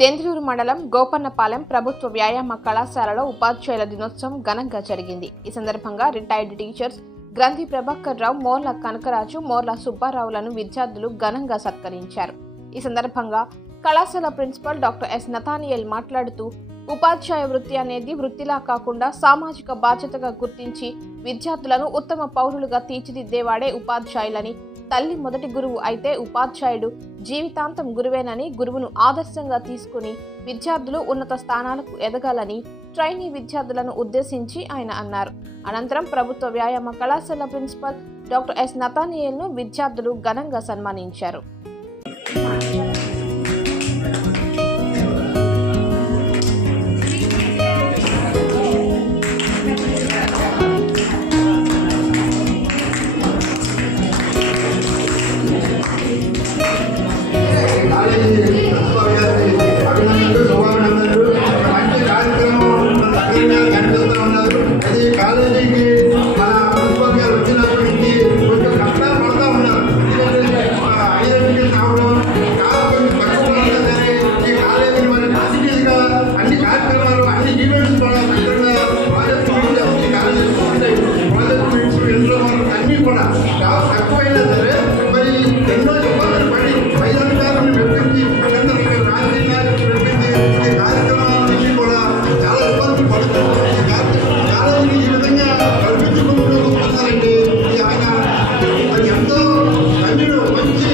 దెంద్రూరు మండలం గోపన్నపాలెం ప్రభుత్వ వ్యాయామ కళాశాలలో ఉపాధ్యాయుల దినోత్సవం ఘనంగా జరిగింది. ఈ సందర్భంగా రిటైర్డ్ టీచర్స్ గ్రంథి ప్రభాకర్ రావు మోర్ల కనకరాజు మోర్ల సుబ్బారావులను విద్యార్థులు ఘనంగా సత్కరించారు. ఈ సందర్భంగా కళాశాల ప్రిన్సిపల్ డాక్టర్ ఎస్ నతానియల్ మాట్లాడుతూ ఉపాధ్యాయ వృత్తి అనేది వృత్తిలా కాకుండా సామాజిక బాధ్యతగా గుర్తించి విద్యార్థులను ఉత్తమ పౌరులుగా తీర్చిదిద్దేవాడే ఉపాధ్యాయులని తల్లి మొదటి గురువు అయితే ఉపాధ్యాయుడు. జీవితాంతం గురువేనని గురువును ఆదర్శంగా తీసుకుని విద్యార్థులు ఉన్నత స్థానాలకు ఎదగాలని ట్రైనీ విద్యార్థులను ఉద్దేశించి ఆయన అన్నారు. అనంతరం ప్రభుత్వ వ్యాయామ కళాశాల ప్రిన్సిపల్ డాక్టర్ ఎస్ నతానియల్ను విద్యార్థులు ఘనంగా సన్మానించారు. Hallelujah. zero one zero.